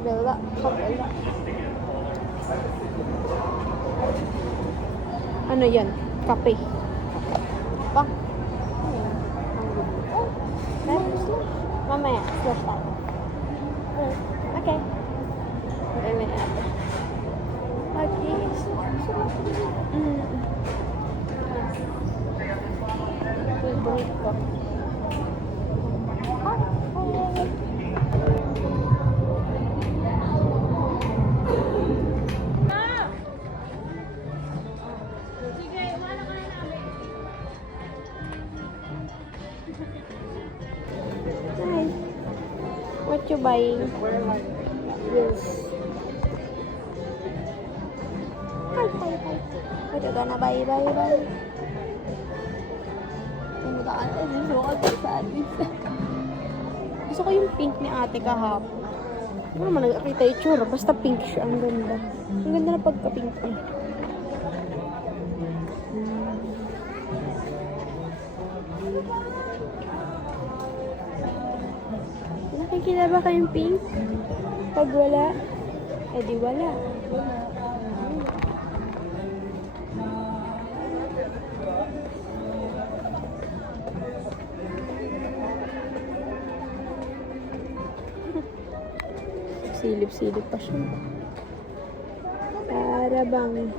Wala. Kabala. Ano yan? Kape. Pa? Mamaya. Slash tayo. Okay. Okay, may ate. Okay. Favorite ko. Hi. What you buying? Yes. Hi. What you gonna buy? Pumunta ka na. Gusto ko sa Alice. Gusto ko yung pink ni ate kahapon. Ano naman nagkakita yung tsura. Basta pink siya. Ang ganda. Ang ganda na pagka-pink niya. Nakikita ba kayong pink? Pag wala, edi wala. Silip-silip pa siya. Para bang.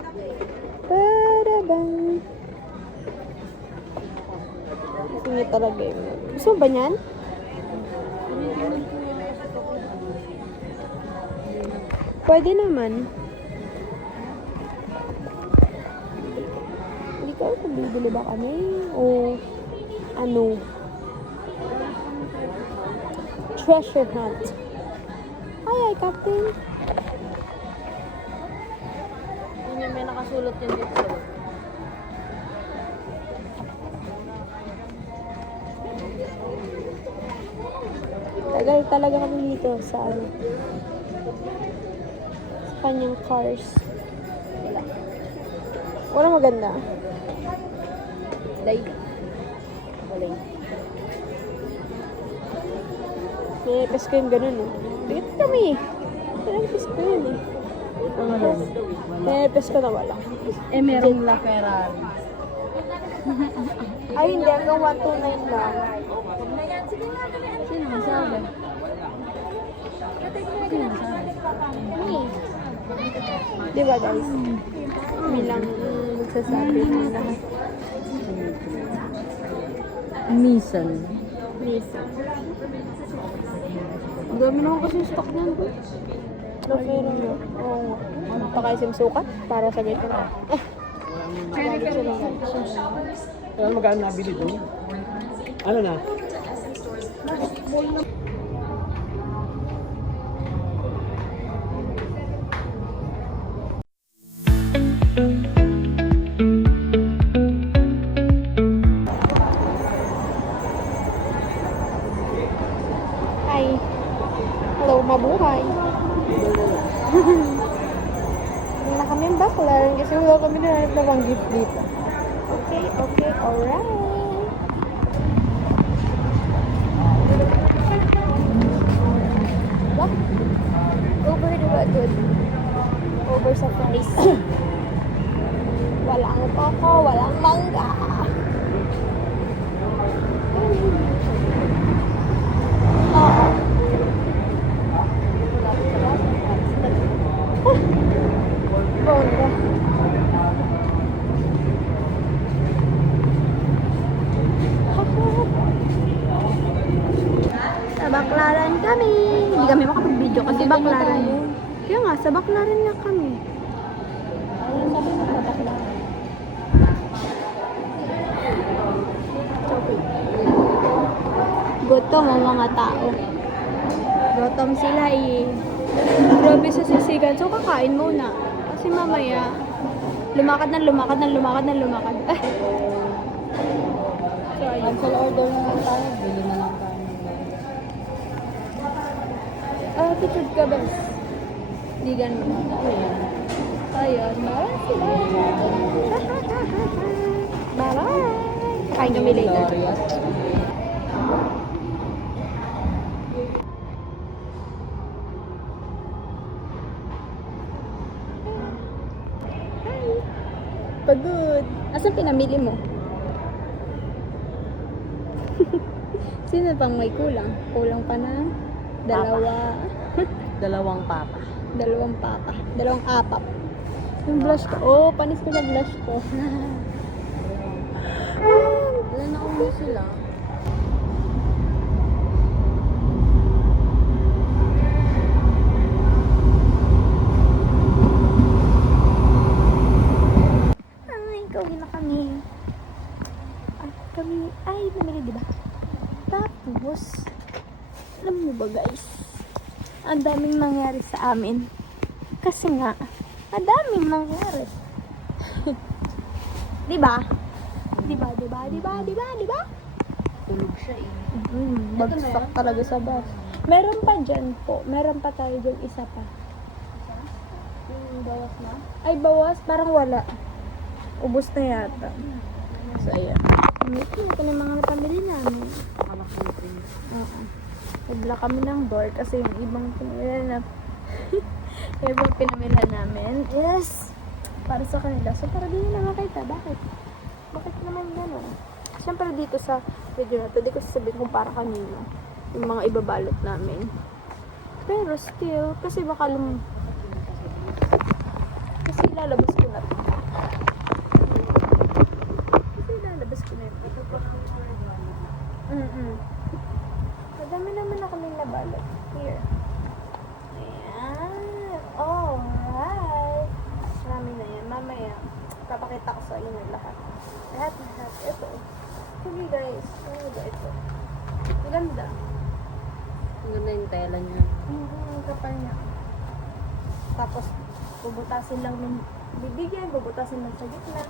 Gusto talaga yun. Gusto mo ba niyan? Pwede naman. Hindi ko kung bibili ba kami o ano. Treasure hunt. Ay, Captain. Yun yung may nakasulot yun dito. Tagal talaga kami dito sa ano. Sa kanyang cars. Wala maganda. Like. Walay. Pinipes ko yung ganun eh. Bigit kami eh. Pinipes ko yun eh. Pinipes ko na wala. Eh, merong La Ferrari. Ay, hindi. Hanggang 129 lang. Sino masabi? Sino masabi? Di ba guys? Kami lang magsasabi ng lahat. Misan. Lisa. Ang dami naman kasi yung stock niyan. Pero, oo. Pa kayo sinusukat para sa gate na. Ano magkano nabili doon? Ano na? Hi. Hello, mabuhay. Hindi na kami ang baklaran kasi wala kami nahanap na bang gift dito. Okay, alright. What? Over the good. Over sa price. Walang coco, walang mangga. Oo. Bongga. Sa Baklaran kami. Hindi kami makapag-video kasi Baklaran. Kaya nga, sa Baklaran nga kami. Gutom ang mga tao. Gutom sila eh. Grabe sa sisigan. So, kakain muna. Kasi mamaya, lumakad. So, ayun. Cancel order na lang tayo. Bili na lang tayo. Attitude ka, bes. Di ganun. Ayun. Bye sila. Bye-bye. Kakain kami later. Pagod. Asan pinamili mo? Sino pang may kulang? Kulang pa na? Dalawa. Dalawang papa. Dalawang papa. Dalawang apat. Yung blush ko. Oh, panis ko na blush ko. Wala na ulo sila. Ay, gawin na kami. Ay, namili, diba? Tapos, alam mo ba guys, ang daming nangyari sa amin. Kasi nga, ang daming nangyari. Diba? Diba? Tulog siya eh. Bagsak talaga sa bus. Meron pa dyan po. Meron pa tayo dyan isa pa. Bawas na? Ay, bawas. Parang wala. Ubus na yata. So, ayan. Ito na yung mga napamili namin. Nakakalitin. Oo. Nagla kami ng door kasi yung ibang pinamila na yung ibang pinamila namin is para sa kanila. So, para di nila makita. Bakit? Bakit naman gano'n? Siyempre dito sa video na to, di ko sasabihin kung para kanino yung mga ibabalot namin. Pero still, kasi baka kasi ilalabas ko na to. Madami naman na kaming nabalot. Here. Ayan. Alright. Marami na yan. Mamaya, papakita ko sa inyo lahat. Lahat. Ito. Sige guys. Ano ba ito? Maganda. Ang ganda yung tela niya. Kapal niya. Tapos, bubutasin lang ng bibigyan. Bubutasin lang sa gitna.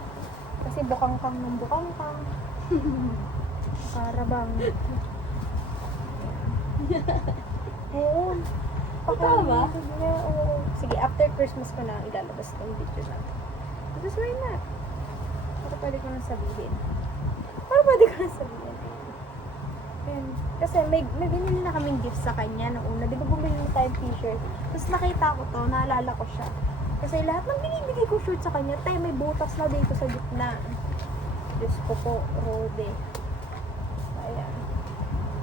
Kasi bukang-kang ng bukang-kang. Para bang oo. Tama? Oo. Sige, after Christmas ko na ilalabas itong video na. Because why not? Para pwede ko na sabihin. Ayan. Kasi may binili na kaming gift sa kanya nung una. Di ba bumili na tayong t-shirt? Tapos nakita ko to, naalala ko siya. Kasi lahat ng binibigay ko shirt sa kanya, tayo may butas na dito sa gitna. Diyos ko po, Rode. Ayan.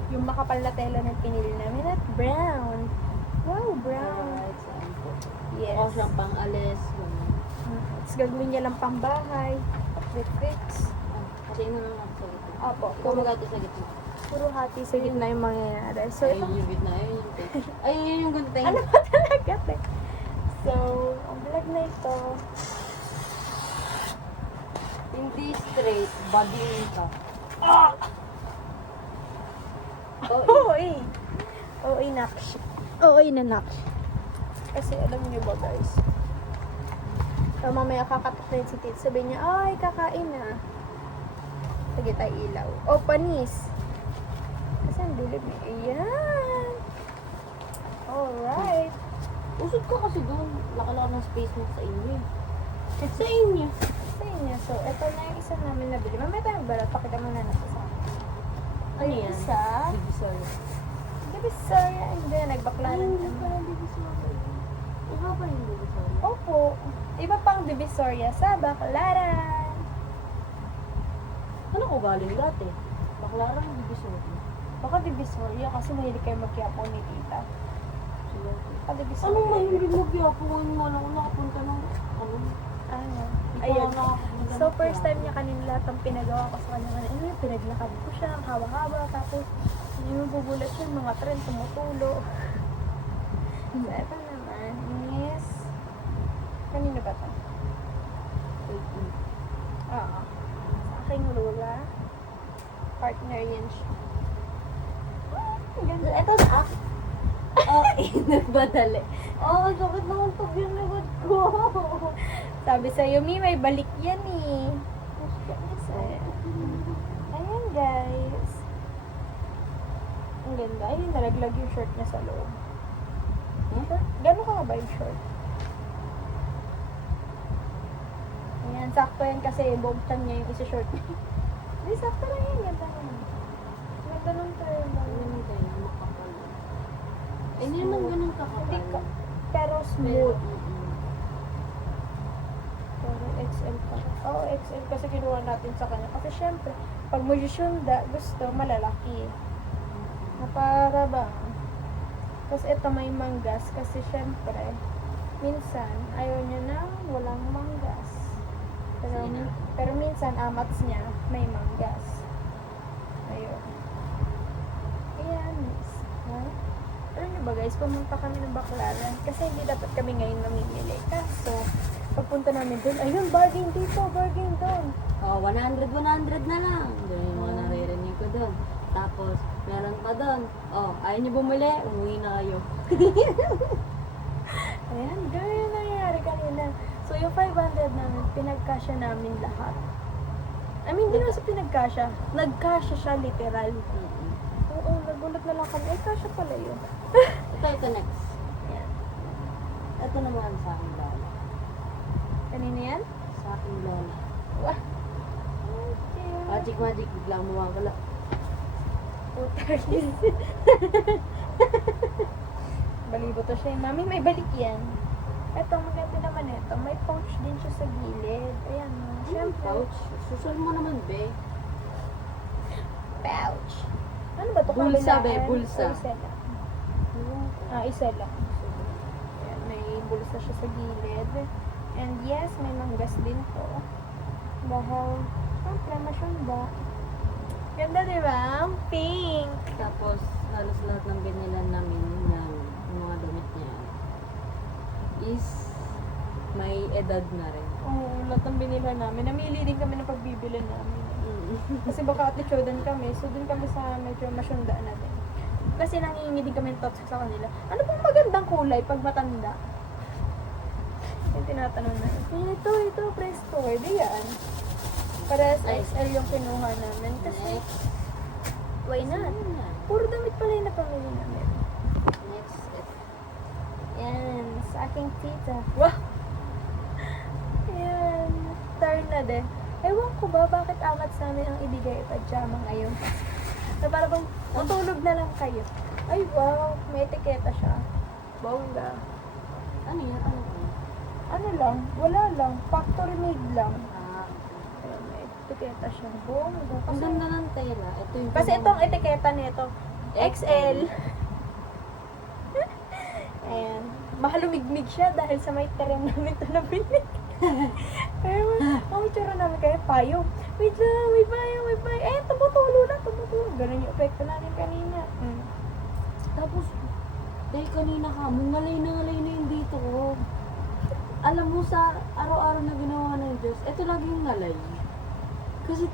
Yung makapal na tela na pinili namin at brown. Wow, brown. Yes. O siyang pang-alis. Tapos gagawin niya lang pang bahay. Fix. Kasi ino lang ako sa gitna. Opo. Puro gato sa gitna. Puro hati sa gitna yung mangyayari. So, ito. Ayun yung gitna. Ayun yung pink. Ayun yung ganteng. Ano ba talaga, te? So, ang vlog na ito. Hindi straight. Bading ka. Oo, naksh. Oo, naksh. Kasi alam niyo ba, guys? So, mamaya kakatok na yun si Tito. Sabihin niya, ay, kakain na. Sige tayo ilaw. Oh, panis. Kasi ang dilim eh. Ayan. Alright. Usod ka kasi doon. Laka-laka ng space mo sa inyo eh. Sa inyo. Sa inyo. So, ito na yung isa namin nabili. Mamaya tayong balat. Pakita mo na nasa sa akin. Ano yan? Isa. Divisoria. Divisoria. Hindi, nagbaklaran Hindi kami. pala Divisoria. Iba pa yung Divisoria. Opo. Iba pang Divisoria sa Baclaran. Ano ko galing dati? Baclaran ng Divisoria. Baka Divisoria kasi mahilig kayo magkiapo ni Tita. Baka Divisoria. Anong mahilig mo giyapuin mo lang nakapunta ng ano? Ano? Ikaw Ayun. ang nakapunta So, ng first Quiapo. time niya kanina lahat ng pinagawa ko sa kanya. Ano yung pinaglakad ko siya, ang haba-haba. Tapos, yung bubulat siya, mga tren tumutulo. So, ito naman is... Kanino ba ito? Oo. Sa aking lula. Partner yan siya. Ang ganda. Ito sa akin. Okay, nagbadali. Oh, sakit naman pag yung likod ko. Sabi sa Yumi, may balik yan eh. So, ayan guys. Ang ganda. Ayun, nalaglag yung short niya sa loob. Short? Gano'n ka ba yung short? Ayan, sakto yan kasi buong chan niya yung isa short. Hindi, sakto lang yan. Ganda naman. Ganda nung turbo. Hindi tayo makapal. Hindi naman ganun kakapal. Hindi ka, pero smooth. Pero XL pa. Oo, XL kasi kinuha natin sa kanya. Kasi syempre, pag Mojisyunda, gusto malalaki. Na para ba? Tapos ito may manggas kasi syempre, minsan, ayaw niya na walang manggas. Pero minsan, amats niya, may manggas. Ayun. Ayan, miss. Ha? Alam niyo ba guys, pumunta kami ng Baclaran kasi hindi dapat kami ngayon namimili. Kaso, pagpunta namin doon, ayun, bargain dito, bargain doon. Oh, 100 na lang. Doon yung mga naririnig ko doon. Tapos, meron pa doon. Oh, ayaw niyo bumili, umuwi na kayo. Ayan, ganun yung nangyayari kanina. So, yung 500 namin, pinagkasya namin lahat. I mean, hindi naman sa pinagkasya. Nagkasya siya, literal. Oo, nagulat na lang kami. Ay, kasya pala yun. Ito next. Ayan. Ito naman sa aking lola. Kanina yan? Sa aking lola. Wah. Okay. Magic, biglang mawawala. Puter. Balibo to siya. Mami, may balik yan. Ito, maganda naman ito. May pouch din siya sa gilid. Ayan, syempre. Pouch. Susul mo naman, be. Pouch. Ano ba ito? Bulsa, be, Kabilaan? bulsa. O isa lang. Isa lang. Ayan, may bulsa siya sa gilid. And yes, may manggas din to. Dahil, syempre, masyunda. Ganda, di ba? Pink. Tapos, halos lahat ng binilan namin ng mga damit niya is may edad na rin. Oo, lahat ng binila namin. Namili din kami ng pagbibili namin. Kasi baka attitudean kami, so dun kami sa medyo masyundaan natin. Kasi nangingi din kami ng thoughts sa kanila. Ano pong magandang kulay pag matanda? Yung tinatanong na, ito, presto. Di yan. Parehas XL yung kinuha namin. Kasi, why not? Puro damit pala yung napamili namin. Next, Yan, sa aking tita. Wow! Yan, turn na din. Ewan ko ba, bakit amat sa amin ang ibigay pajama ngayon? Na para bang matulog na lang kayo. Ay wow, may etiketa siya. Bongga. ano yan? Ano yan? Ano lang, wala lang. Factory made lang. Ah, Ayun, may etiketa siya. Bongga. ang Kasi, ganda ng tela. Ito yung kasi itong etiketa nito, XL. Ayan. Mahalumigmig siya dahil sa may terem namin ito nabili. Pero, ang itsura namin kaya payong. Wait lang, may payong. Eh, tumutulo na. Ganun yung epekto namin kanina. Tapos, dahil kanina ka, ngalay na yung dito ko. Alam mo sa araw-araw na ginawa ng Diyos, ito lagi yung ngalay. Kasi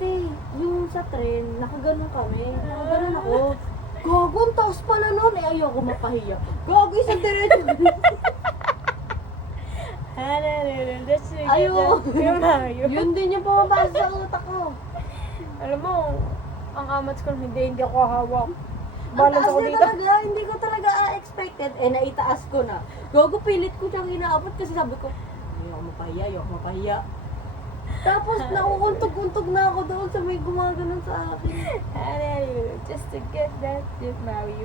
yung sa tren, nakaganon kami. Nakaganon ako. Gago, ang taas pala nun. Eh, ayoko mapahiya. Gago, isang diretso. Ayo. Yun din yung pumapasok sa utak ko. Alam mo, ang amats ko hindi ako hawak. Ang Balance taas ako na dito. talaga, hindi ko talaga expected. Eh, naitaas ko na. Gago, pilit ko siyang inaabot kasi sabi ko, ayoko mapahiya. Tapos, nakukuntog-untog na ako doon sa may gumaganon sa akin. Just to get that tip, Maui.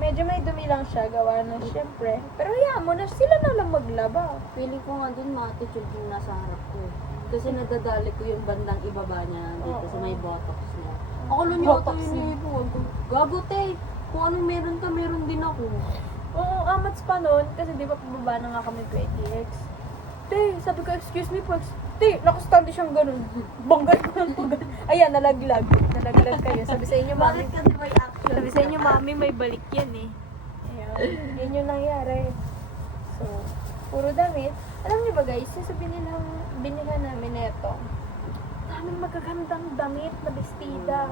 Medyo may dumi lang siya, gawa na syempre. Pero hayaan mo na, sila na lang maglaba. Feeling ko nga doon, ma-attitude yung nasa harap ko. Kasi nadadali ko yung bandang ibaba niya dito sa may botox niya. Ako lang yata Botox yun niya. yung ipon ko. Gago, te. Kung anong meron ka, meron din ako. Oo, amats pa nun, kasi di ba pababa na nga kami 20x. Te, sabi ko, excuse me po, te, nakastandi siyang ganun. Banggal ko ng tugal. Ayan, nalaglag. Nalaglag kayo. Sabi sa inyo, mami. Bakit kasi may action? Sabi sa inyo, mami, may balik yan eh. Ayan, yun yung nangyari. So, puro damit. Alam niyo ba guys, yung sa binilan namin na ito, daming magagandang damit na bestida.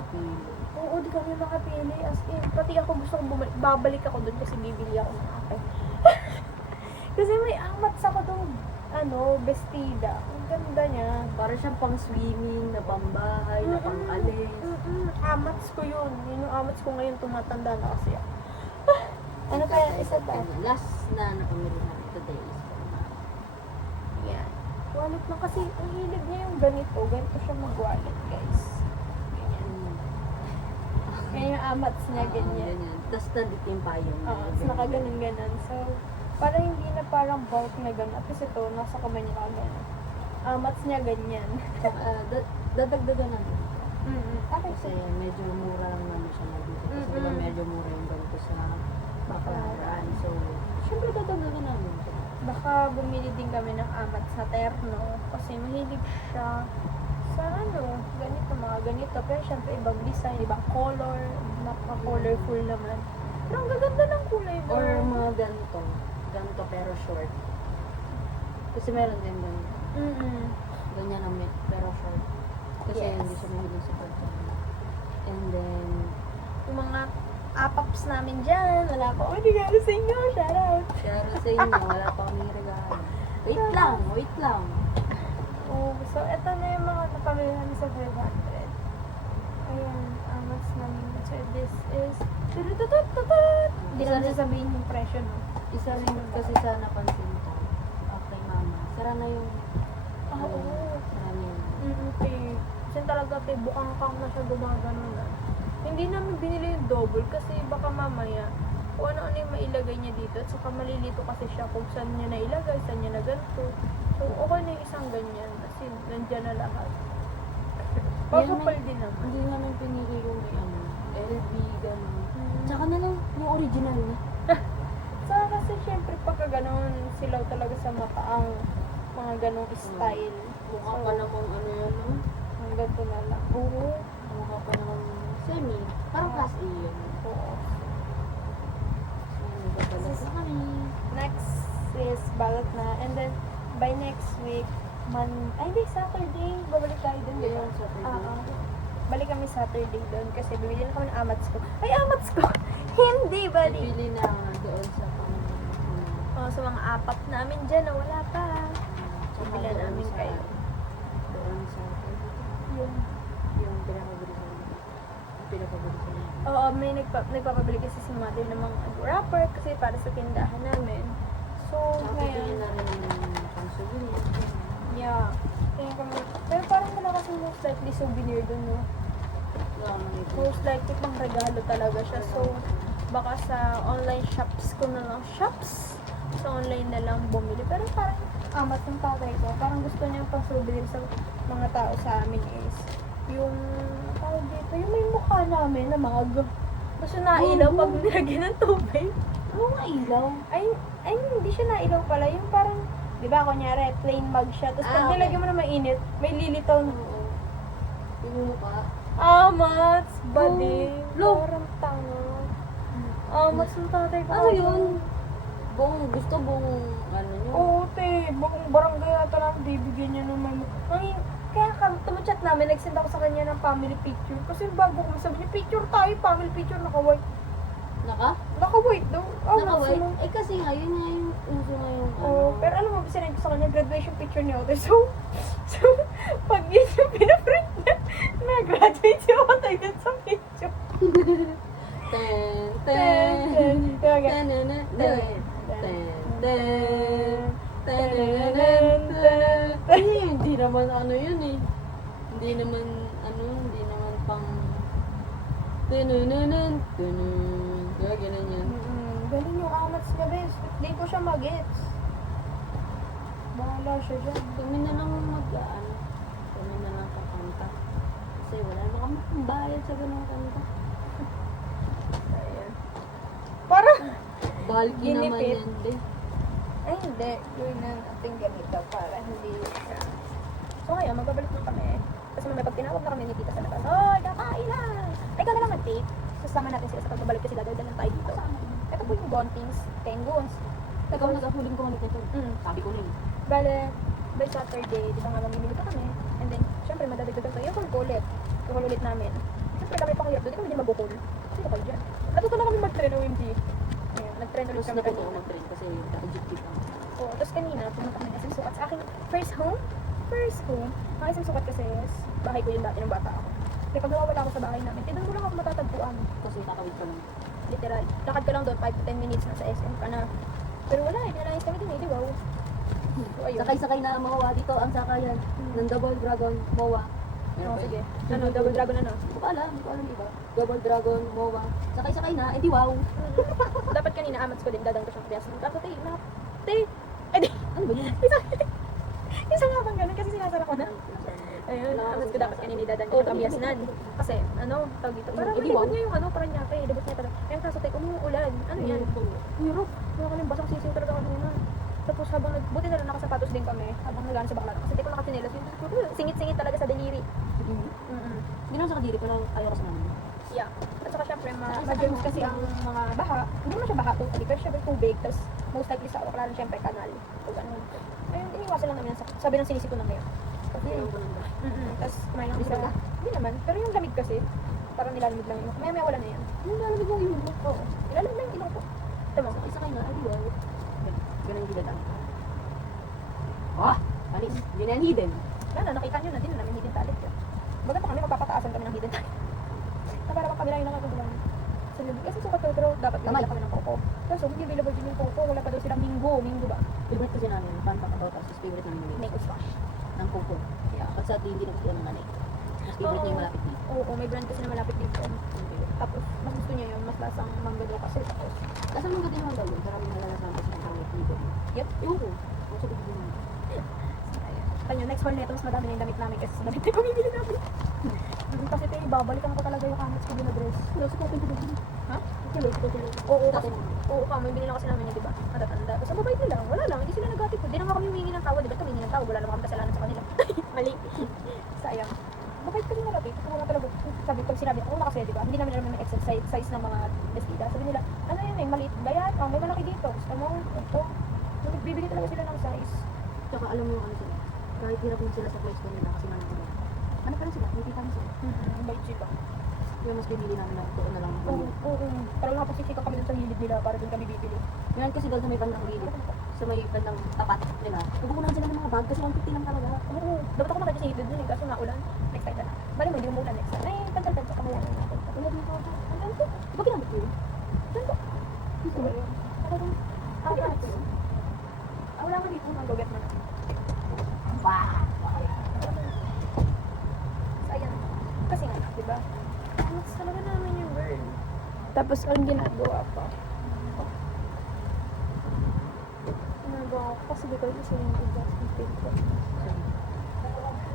Oo, di kami makapili. As in, pati ako gusto kong bumalik. Babalik ako doon kasi bibili ako ng akin. Kasi may amats ako doon. Bestida. Ang ganda niya. Para siyang pang swimming, na pambahay, na pang alis. Amats ko yun. Yun yung amats ko ngayon, tumatanda na kasi ako. Ano kaya isa pa? Last na napamili namin today is Yan. Wallet na kasi, ang hilig niya yung ganito. Ganito siya mag-wallet, guys. Ganyan. Ganyan yung amats niya, ganyan. Tapos nandito yung payong. Tapos nakaganon-ganon. So, parang hindi na parang bulk na gano'n. At least ito, nasa kamay niya nakaganon. Amats niya ganyan. Dadagdagan natin. Okay, Kasi medyo mura lang naman siya na dito. Kasi diba medyo mura yung ganito sa Baclaran. So, syempre dadagdagan namin siya. baka bumili din kami ng amats na terno. Kasi mahilig siya sa ganito, mga ganito. Pero syempre, ibang design, ibang color, napaka-colorful naman. Pero ang gaganda ng kulay Or doon. mga ganito. Ganito pero short. Kasi meron din ganito. Ganyan na met pero short. Kasi Yes. hindi siya mahilig sa pagkain. And then, Yung mga apaps namin dyan, wala pa ako regalo sa inyo. Shout out! share sa inyo, wala pa kami regalo. Wait lang. Oh, so ito na yung mga napamili namin sa 500. Ayan, amats namin. So this is... tututututut! Hindi Isa naman rin- sasabihin yung presyo, no? Isa rin kasi sa napansin ko. Okay, mama. Sara na yung... Oo. Sara na yung... Okay. Kasi talaga, bukang kang na siya gumagano na. Hindi namin binili yung double kasi baka mamaya kung ano-ano yung mailagay niya dito at saka malilito kasi siya kung saan niya nailagay, saan niya na ganito. So, okay na yung isang ganyan kasi nandyan na lahat. Pagkapal din naman. Hindi namin pinili yung may ano, LB, gano'n. Tsaka na lang yung original na. So, kasi syempre pagka ganun, silaw talaga sa mata ang mga ganong style. Mukha pa namang ano yan, no? Ang ganito na lang. Oo. Mukha pa namang semi. Parang class A yun. Oo. Ayun, nagbabalas na kami. Next is balot na. And then, by next week, hindi, Saturday, babalik tayo dun, di ba? Ayun, Saturday. Oo. Balik kami Saturday doon kasi bibili na kami ng amats ko. Ay, amats ko! Hindi, buddy! Bibili na doon sa Oh, sa mga apap namin dyan na wala pa. Tsaka Bibili doon namin sa- kayo. Doon sa Yung, yung pinapabilisan. Yung pinapabilisan. oo, may nagpapabili kasi si mother ng mga wrapper kasi para sa tindahan namin. So, Tsaka ngayon, bibili na rin ng pang-souvenir. yeah. Kaya kami, pero parang wala kasi most likely souvenir doon, no? Wala akong nito. Most likely pang regalo talaga siya. So, baka sa online shops ko na lang. Sa online na lang bumili. Pero parang amat ng tatay ko. Parang gusto niya pang souvenir sa mga tao sa amin is yung tawag dito, yung may mukha namin na mag. Gusto nailaw pag nilagyan ng tubig. Ano nga ilaw? Ay, hindi siya nailaw pala. Yung parang, di ba, kunyari, plain mug siya. Tapos pag Okay. nilagyan mo na mainit, may lilitaw na. Oo. Yung mukha. Amats, buddy. Lo. Parang tanga. Amats ng tatay ko. Ano yun? Buong, ano nyo? Oo, te. Buong barangay ata lang, bibigyan niya naman. Kaya tumachat namin, nag-send ako sa kanya ng family picture. Kasi bago ko sabi niya, picture tayo, family picture, naka-white. Naka-white daw. Naka-white? Mo. Eh kasi nga, yun nga yung uso ngayon. Oo, pero alam mo, sinend ko sa kanya, graduation picture niya Otoy. So, pag yun yung pinaprint niya, na-graduate si Otoy dun sa picture. Ten, Ten, ten, ten, ten, ten, ten, ten, ten, ten, ten. Eh, hindi naman ano yun eh. Hindi naman pang tunununan, tunun. Ganun yun. Galing yung amats niya, bes. Di ko siya mag-gets. Bahala siya dyan. Kami na lang kami na lang kakanta. Kasi wala na kami pambayad sa ganung kanta. Ayan. Parang, Bulky naman Ginipit. yan, de. ay hindi. Gawin na natin ganito para hindi siya. So ngayon, magbabalik na kami. Kasi may pag tinawag na kami ni tita sa labas. Hoy, kakain na! Ay, ikaw na lang mag-take. Sasama natin sila sa pagbabalik kasi dadaldan lang tayo dito. Ito po yung Bontings, Tenguns. Ikaw nag-huling ko ulit nito. Sabi ko na eh. Bale, by Saturday, di ba nga mamimili pa kami. And then, syempre, madadagdagan tayo. Yung call ulit. Yung ulit namin. Syempre, kami pa kuya. Doon kami din mag-call. Sino kayo dyan? Natuto na kami mag-train OMG. Ayan, nag-train ulit Tapos kami napunta ako kanina. mag-train kasi naka-jeep lang. Oo, tapos kanina, pumunta kami ng SM Sukat sa aking first home. Ang SM Sukat kasi is bahay ko yun dati ng bata ako. Kaya pag nawawala ako sa bahay namin, doon ko lang ako matatagpuan. Kasi kakawit ko lang. Literal. Lakad ka lang doon, 5 to 10 minutes na sa SM ka na. Pero wala eh, pinanayos kami din eh, di ba? So, ayun. Sakay-sakay na MOA dito ang sakayan ng Double Dragon MOA. Oo, sige. Ano, Double Dragon ano? Hindi ko alam iba. Double Dragon MOA. Sakay-sakay na, edi wow. Dapat kanina amats ko din, dadang ko siyang kaya. Dapat eh, te, eh di, Ano ba yun? Isa nga bang ganun kasi sinasara ko na. Ayun, tapos ko dapat kanina dadan ko kamiyasnan. Kasi, ano, tawag dito. Parang malibot niya yung ano, parang niya kay, libot niya talaga. Ayun, kaso tayo, umuulan. Ano yan? Hirap. Mga kaming basang sisiw talaga kami na. Tapos habang buti na lang nakasapatos din kami habang nagano sa bakla. Kasi di ko nakatsinelas yung singit-singit talaga sa daliri. Hindi naman sa kadiri, pero ayaw kasi namin. Yeah. At saka syempre, ma-germs kasi ang mga baha. Hindi naman siya baha totally, pero syempre tubig. Tapos most likely sa Okra, syempre kanal. O ganun. Ayun, iniwasan lang namin yan. Sabi ng sinisi ko na ngayon. Tapos kumain ng isa. Hindi naman. Pero yung lamig kasi, parang nilalamig lang yung maya wala na yan. Yung lalamig ng ilong ko. Nilalamig lang yung ilong ko. Tama mo. Isa kayo na, ay wow. Ganun yung gilad. Ah! Alis, yun yan hidden. Ano, nakita nyo na din na namin hidden talent yun. Baga pa kami, magpapataasan kami ng hidden talent. Na para bang kami lang yung nakagawa sa lubig. Kasi sukat to, pero dapat bibili kami ng coco. Kaso hindi available din yung coco. Wala pa daw silang minggo ba? Favorite kasi namin, fun fact about us, is favorite namin yung Mango squash. ng coco. Yeah, kasi at hindi nagustuhan ng nanay. Mas favorite niya yung malapit dito. Oo, may brand kasi na malapit dito. Tapos, mas gusto niya yun, mas lasang mangga daw kasi. Tapos, Kasi mga gating mga gawin, karami nalalasan kasi ng pangit dito. yep. Ewan ko, ang sabi ko din. Kanya, next haul neto, mas madami na yung damit namin kasi sa damit na pamibili namin. Kasi tayo, babalikan ko talaga yung kamats ko din na dress. Pero sa kapit ko din. Ha? Tuloy, tuloy. Oo, Dati kasi, naman. oo ka, may binila kasi namin yun, di ba? Matatanda. Tapos, ang mabait nila, wala lang, hindi sila nag-atip. Di na nga kami humingi ng tawad, di ba? Humingi ng tawad, wala naman kami kasalanan sa kanila. Mali. Sayang. Mabait kasi nila, babe. Kung talaga, sabi, pag sinabi, ako kasi, di ba? Hindi namin alam na may exercise size ng mga bestida. Sabi nila, ano yun, may maliit ba yan? Oh, may malaki dito. Gusto mo? Ito. Bibili talaga sila ng size. Tsaka alam mo yung ano sila. Kahit hirap din sila sa place ko nila kasi naman sila. Ano pa rin sila? Hindi kami sila. Ang bait sila. Yung mas pinili namin na doon na lang. Oo. Parang nakapagsisikap kami dun sa hilid nila para dun kami bibili. Ngayon kasi doon sa may bandang gilid. Sa may bandang tapat nila. Pupunan sila ng mga bag kasi 150 lang talaga. Oo. Dapat ako nakita sa hilid dun eh. Kaso naulan. Next time na lang. Bali mo, hindi mo ulan next time. Ay, pantal-pantal ka mula natin. Tulad nito. Ang ganito. Diba ginamit ko yun? Ganito. Gusto mo yun? Talagang, wala ka dito. Ang goget mo na. Wow! So, ayan. Kasi nga, di ba? Mas talaga namin yung word. Tapos, ang ginagawa pa. Ginagawa ko kasi di ko kasi yung iba.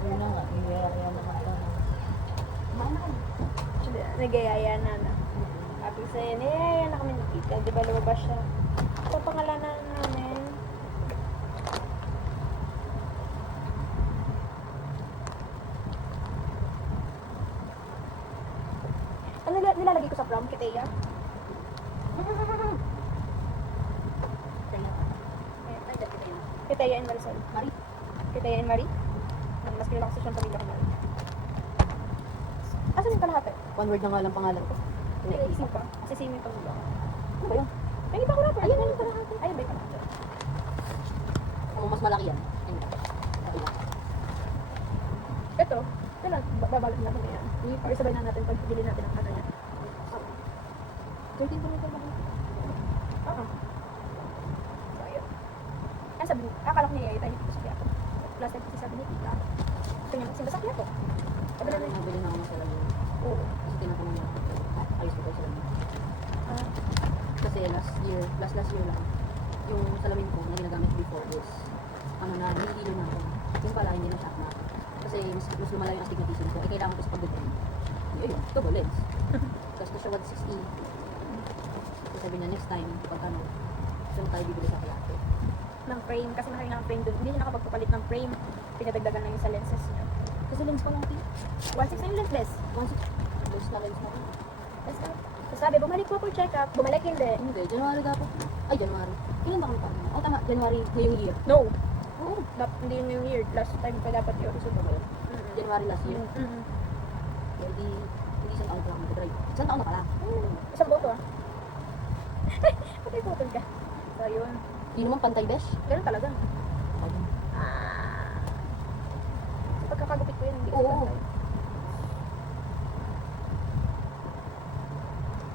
Yun na nga. Iyaya naman ka. Nagayaya na na. Sabi sa'yo, niyaya na kami ni Tita. Di ba lumabas siya? Ito pangalanan namin. Ano nilalagay ko sa prom? Kiteya? Kiteya and Maricel. Mari. Kiteya and Marie? Mas kilala kasi siyang pamilya ko Marie. Asan yung kalahati? One word na nga lang pangalan ko. Naisip pa. Kasi same yung pamilya ko. Ano ba yun? Ay, iba ko rapper. Ayun yung kalahati. Ayun ba yung kalahati? Kung mas malaki yan. Ayun na. Ayun na. Ito, ito lang, babalot natin na yan. Or isabay na natin pag pili natin ang ano yan. 13 pa rin ba? Oo. So, ayun. Ay, sabi niya, akala ko niya tayo dito sa Quiapo. Last time kasi sabi niya, tita. Gusto niya magsimba sa Quiapo. Sabi na niya, Nabili na ako ng salamin. oo. Kasi tinatanong niya. Ayos ko tayo salamin. Ah, Kasi last year lang, yung salamin ko na ginagamit before is, ano na, nililo na ako. Yung pala, hindi na siya na. Kasi mas lumala yung astigmatism ko. Eh, kailangan ko sa pagdating. Yun, double lens. Tapos na siya 160. So, sabi niya, next time, pag ano, saan tayo bibili sa kalate. ng frame. Kasi nakaya ng frame doon. Hindi niya nakapagpapalit ng frame. Pinadagdagan na yung sa lenses niya. Kasi lens pa lang, 1.6 na yung lensless. 160. Lens na lens na. Tapos na. So sabi, bumalik po for check-up. Bumalik hindi. Hindi, January dapat. Ay, January. Kailan ba kami pa? Oh, tama, January, ngayong year. No. Oo, Hindi yun yung year. Last time pa dapat yun. so ba yun? January last year. Kaya hindi isang taon pa ako mag-drive. Isang taon na pala. Isang boto ah. Patay botol ka. So yun. Hindi naman pantay, besh. Ganun talaga. Sa pagkakagupit ko yun, hindi ko Oo. pantay.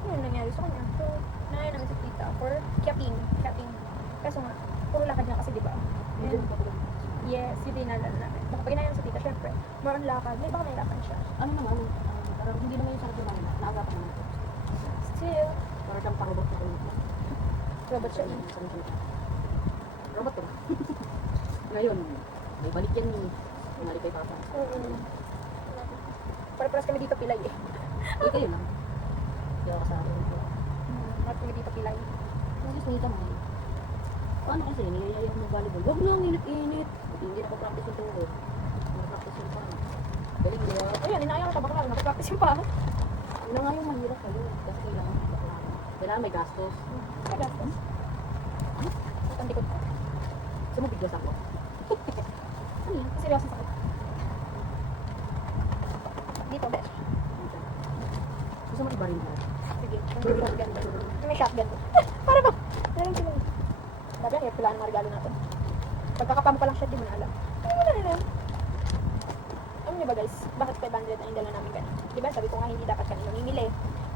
Yun nangyari sa kanya. So, nangyari namin sa tita for capping. Kaso nga, puro lakad niya kasi, di ba? And, yes, yun din nalan namin. Baka pag inayang sa tita, syempre, more on lakad. May baka nahirapan siya. Ano naman, parang hindi naman yung sakit namin. Naagapan naman ito. Still, Parang siyang parobot na ulit. robot siya. Robot ko. Ngayon, May balik yan eh. Mali kay Papa. Para-paras kami dito pilay eh. Uy, kayo lang. Hindi ako kasama. Marami kami dito pilay. Kasi sunita mo. Paano kasi, niyayayag mo volleyball. Huwag lang, init-init. Hindi na practice yung tuhod. Practice yung pa. Galing, di ba? Ayun, inaayang ka bakla. Nakapractice yung pa. Yun na nga yung mahirap kayo. Kasi kailangan bakla. Kailangan may gastos. Kagastos. Ang likod ko. Gusto mo biglas ako? Ano yan? Seryoso sa akin. Dito, besh. Gusto mo iba rin ba? Sige, may shotgun doon. May shotgun doon. Para ba? Meron sila. Sabi yan, pila ng mga regalo natin. Pagkakapam pa lang siya, di mo na alam. Ano mo na alam? Alam niyo ba guys, bakit 500 na yung dala namin kanina? Diba sabi ko nga hindi dapat kanina mamimili.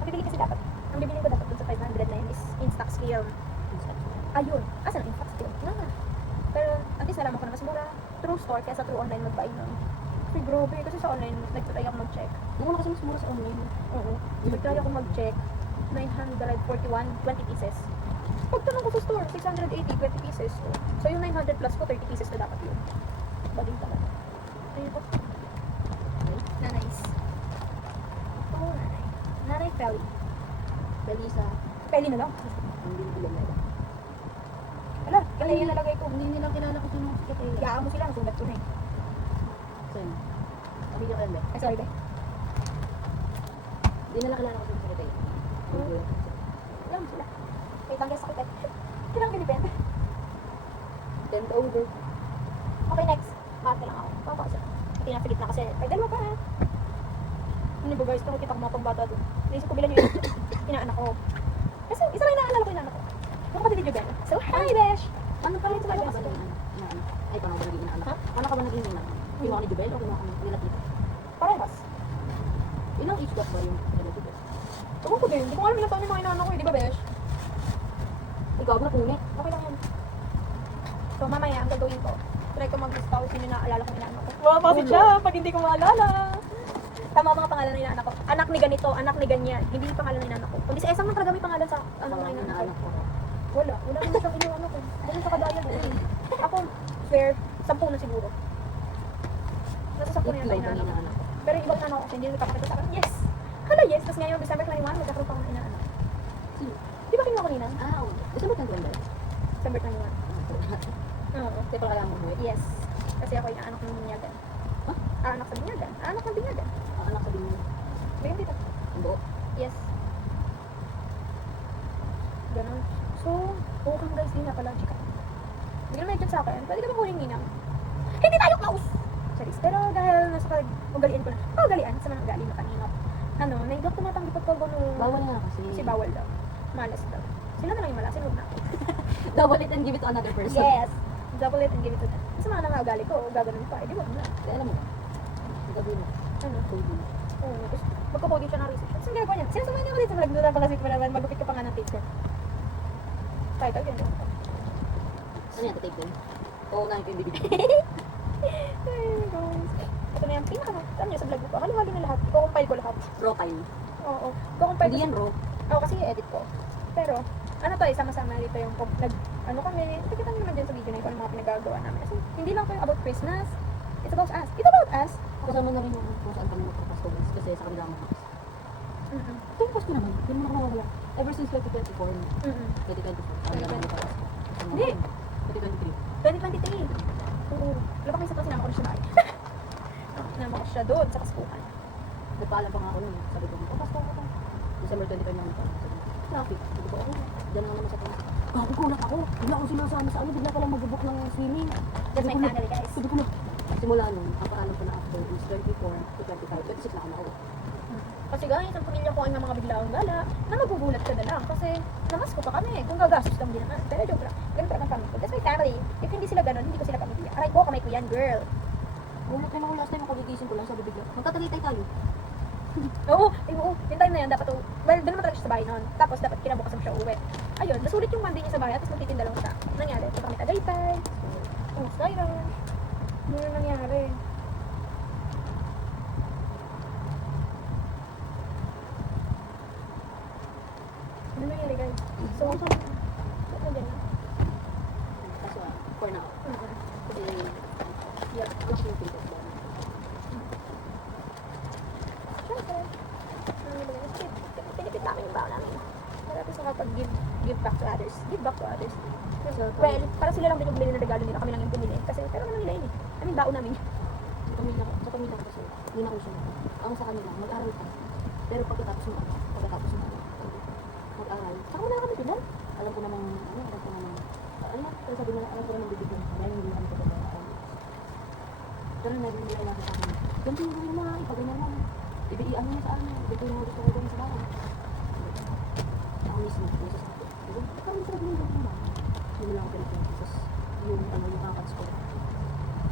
Ang bibili kasi dapat. Ang bibili ko dapat dun sa 500 na yun is Instax film. Ayun. Asan ang Instax film? Nga. Pero at least nalaman ko na mas mura through store kaysa through online mag-buy nun. Kasi grabe, kasi sa online, nagtatry ako mag-check. Naku, kasi mas mura sa online. Oo. Nagtry ako mag-check. 941, 20 pieces. Pagtanong ko sa store, 680, 20 pieces. So yung 900 plus ko, 30 pieces na dapat yun. Bading talaga. Ayun po. Nanay's. Oo, nanay. Nanay Feli. Belisa. Feli na lang. Hindi nila nila. Wala, kaya yung nalagay ko. Hindi nila kilala ko sino si Kapela. Iyaan mo sila, nasulat ko na eh. Sen. Sabi niya kaya. Ay, sorry ba? Hindi nila kilala ko sino si Kapela. Alam mo sila. Wait lang guys, sakit eh. Kailangan binibenta. 10 over. Okay, next. Mate lang ako. Papa kasi. Hindi na sa gitna kasi. Ay, dalawa pa ha. Ano ba guys, kita ko mga pangbata doon. Naisip ko bilang yung inaanak ko. Kasi isa lang inaalala ko yung inaanak ko. Yung kapatid ni Jubel. So, hi Besh! Ano pa rin sa kanya ka ba naging inaanak? Ay, paano ba naging inaanak? Ha? Ano ka ba naging inaanak? Kinuha ni Jubel o kinuha ka nila tita? Parehas. Ilang age gap ba yung nila Jubel? Tawag ko din. Hindi ko alam ilang taon yung mga inaanak ko eh. Di ba Besh? Ikaw ba napunit? Okay lang yan. So, mamaya, ang gagawin ko. Try ko mag-list out sino na naalala kong inaanak ko. Wow, bakit siya? Pag hindi ko maalala. Tama ang mga pangalan ng inaanak ko. Anak ni ganito, anak ni ganyan. Hindi yung pangalan ng inaanak ko. Kundi si Esang man talaga may pangalan sa ano ng inaanak ko. Wala. Wala naman siyang inaanak ko. Dahil sa kadaya doon. Ako, fair, 10 na siguro. Nasa 10 na yata inaanak ko. Pero ibang inaanak ko kasi hindi nagpapakita sa akin. Yes! Hala, yes! Tapos ngayon, December 21, magkakaroon pa ako ng inaanak. Sino? Di ba kinuha ko nina? Ah, oo. December 21 ba? December 21. Oo. Hindi pala kaya mo buhay. Yes. Kasi ako inaanak ng binyagan. Huh? Anak sa binyagan. Anak ng binyagan. Ang anak sabihin mo. Ganyan dito. Ang buo. Yes. Ganon. So, bukang guys, di na pala, chika. Hindi naman nag-chat sa akin. Pwede ka bang huling ninang? Hindi tayo close! Sorry. Pero dahil nasa ugalian ko na. Ugalian sa mga ugali na kanina. Ano, naigap tumatanggi pagkago nung... Bawal nga kasi. Kasi bawal daw. Malas daw. Sino na lang yung malas? Sino na? Double it and give it to another person. Yes! Double it and give it to them. Kasi mga nangagali ko, gaganon pa. Eh, di ba na? Kaya alam mo ba? Gagawin mo. Ano? Coding. Oo, tapos magkakodi siya ng research. Saan ginagawa niya? Sinasamahan niya ako dito. Nagdala pa kasi naman, magupit ka pa nga ng tape ko. Title, yun. Ano yan? Take din? Oo, na yung individual. Ay, guys. Ito na yung pinaka, ano niya sa vlog ko. Halo-halo na lahat. Iko-compile ko lahat. Raw time. Oo. Iko-compile Hindi ko. yan raw. Oo, kasi i-edit ko. Pero, ano to, sama-sama dito yung, ano kami, nakikita niyo naman dyan sa video na yun kung ano mga pinagagawa namin. Kasi, hindi lang kayo about Christmas. It's about us. It's about us. Kasama na rin yung kung saan kami magpapasko guys. Kasi sa kanila mga house. Mm-mm. Ito yung Pasko naman. Hindi mo na mawawala. Ever since 2024. Mm-mm. 2024. Kami naman magpapasko. Hindi. 2023. 2023. Oo. Wala pa kayo sa to, sinama ko na siya na sinama ko siya doon sa Paskuhan. Nagpaalam pa nga ako nun. Sabi ko, papasko ko pa. December 25 na ako. Traffic. Sabi ko, ako. Diyan lang naman sa taas. Gabi ko ako. Bigla ako sinasama sa ano. Bigla pala mag-book ng swimming. That's my family, guys. Sabi ko na. Simula nun, ang paalam ko na after is 24 to 25. 26 na ako na Kasi guys, ang pamilya ko ay mga biglaang gala na magugulat ka na lang kasi namas ko pa kami kung gagastos lang din naman. Pero joke lang, ganun talaga ang family ko. That's my family. If hindi sila ganun, hindi ko sila pamilya. Aray ko, kamay ko yan, girl. Gulat naman ako last time ako gigising ko lang. Sabi bigla, magtatagitay tayo. Oo, ay oo. Yung time na yan, dapat, well, doon naman talaga siya sa bahay noon. Tapos dapat kinabukasan siya uwi. Ayun, nasulit yung Monday niya sa bahay at tapos magtitinda lang siya. Nangyari, ito kami Tagaytay. Oh, Skyron. Ano na nangyari? Ano nangyari guys? So, nandiyan na. Kaso, for now. Mhm. Kasi, Yeah, alam ko yung payment ba? Siyempre. Pinipit namin yung baon namin. Para sa kapag give back to others. Give back to others. Well, para sila lang din yung bumili ng regalo nila. Kami lang yung pumili. Kasi pero naman nila yun eh. I mean, baon namin. Sa pamilya ko kasi, hindi na ko siya. Ang sa kanila, mag-aral ka. Pero pagkatapos mo, mag-aral. Saka wala kami pilan. Alam ko namang, pero sabi nila, alam ko namang bibigyan. Kaya hindi na kami pagkakaaral. Pero nabibigyan nila sa akin. Ganito yung gawin mo ha, ipagawin mo. Ano niya sa amin, ganito yung gusto ko gawin sa bahay. Ako mismo, nasasabi. Parang masarap yung gawin mo. Hindi lang ako pinag-practice. Yung kakats ko.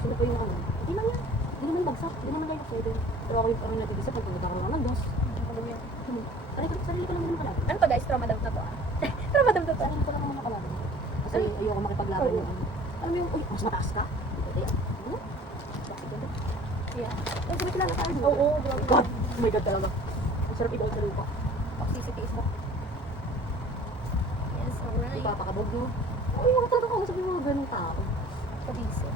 Sunod pa yung hindi lang yan. Hindi naman bagsak, hindi naman kayo pwede. Pero ako yung parang nag-iisip pag nagkakaroon ako ng dos. Sarili ko lang naman nakalaban. Ano to guys? Tramadam na to ah. Tramadam to to. Sarili ko lang naman nakalaban. Kasi ayoko makipaglaban yung alam mo yung, uy, mas mataas ka? Hindi yan. Yeah. Ang sarap lang na tayo. Oo, God! Oh my God talaga. Ang sarap ikaw sa lupa. Toxicity mo. Yes, alright. Ipapakabog no? Uy, ako talaga ako sabi mga ganong tao. Kabisi.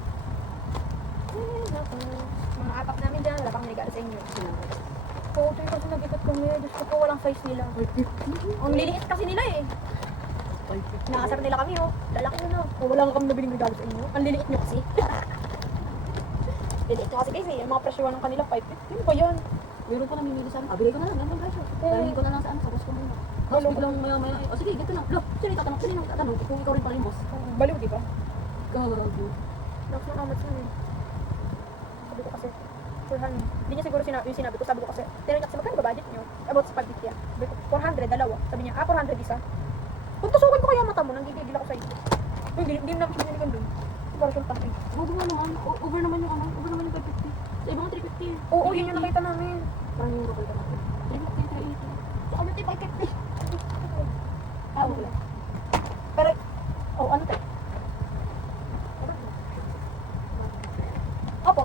Mga apak namin dyan, wala pang regalo sa inyo. Oo, ito yung kasi nag-ikot kami. Diyos ko po, walang size nila. Ang liliit kasi nila eh. Nakasar nila kami oh. Lalaki na no. Oh, wala nga kami nabiling regalo sa inyo. Ang liliit nyo kasi. Liliit nyo kasi guys eh. Yung mga presyo ng kanila, 550. Ano ba yan? Meron pa namimili sa amin. Bigay ko na lang, ganun guys. Dalhin ko na lang sa sa boss ko muna. Tapos biglang maya-maya, o sige, ganito lang. Look, sino yung tatanong? Kung ikaw rin pala yung boss. Baliw, di ba? Gago. Nakes na kamats yun eh. Sabi ko kasi, 400. Hindi niya siguro yung sinabi ko. Sabi ko kasi, tinanong niya kasi magkano ba budget niyo? About sa pagdikya. Sabi ko, 400, dalawa. Sabi niya, 400 isa. Kung tusukin ko kaya mata mo, nanggigigil ako sa iyo. Hindi naman siya biniligan dun. Para siyang takin. Gago nga naman. Over naman yung over naman yung 550. Sa ibang 350. Oo, yun yung nakita namin. Parang yung rokal ka natin. 350, 380. Sa kami, 550. Ah, wala. Pero, oh, ano tayo? Opo.